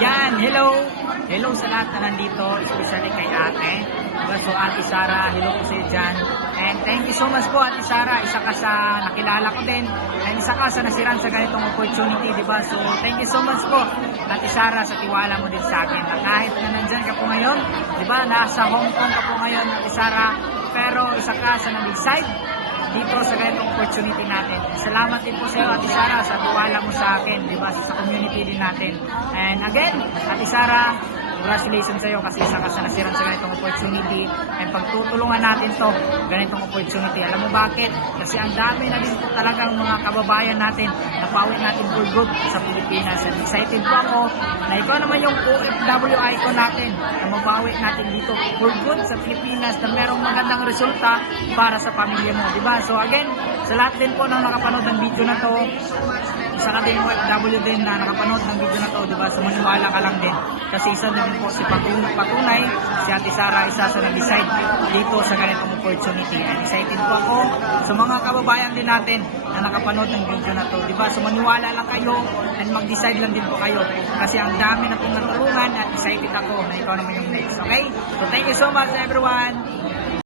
Yan, hello! Hello sa lahat na nandito, especially kay ate. So, Ate Sara, hello po sa iyo dyan. And thank you so much po, Ate Sara. Isa ka sa nakilala ko din. And isa ka sa nasiran sa ganitong opportunity, di ba? So, thank you so much po, Ate Sara, sa tiwala mo din sa akin. Na kahit na nandyan ka po ngayon, di ba? Nasa Hong Kong ka po ngayon, Ate Sara. Pero isa ka sa nag-decide dito sa ganitong opportunity natin. Salamat din po sa iyo, Ate Sara, sa tiwala mo sa akin, di ba? Sa community din natin. And again, Ate Sara, congratulations sa iyo kasi isa ka sa nasiran sa ganitong opportunity. And pagtutulungan natin to, ganitong opportunity. Alam mo bakit? Kasi ang dami na din po talagang mga kababayan natin na pauwi natin for good sa Pilipinas. And excited po ako na ikaw naman yung OFW icon natin na mabawi natin dito for good sa Pilipinas na merong magandang resulta para sa pamilya mo. Diba? So again, sa lahat din po na nakapanood ng video na to, isa ka din OFW din na nakapanood ng video na to, diba? So maniwala ka lang din. Kasi isa din po si Patunay, si Ate Sara, isa sa nag-decide dito sa ganitong opportunity. And excited po ako sa mga kababayan din natin na nakapanood ng video na to, diba? So maniwala lang kayo and mag-decide lang din po kayo. Kasi ang dami na pong natulungan at excited ako na ikaw naman yung next. Okay? So thank you so much everyone!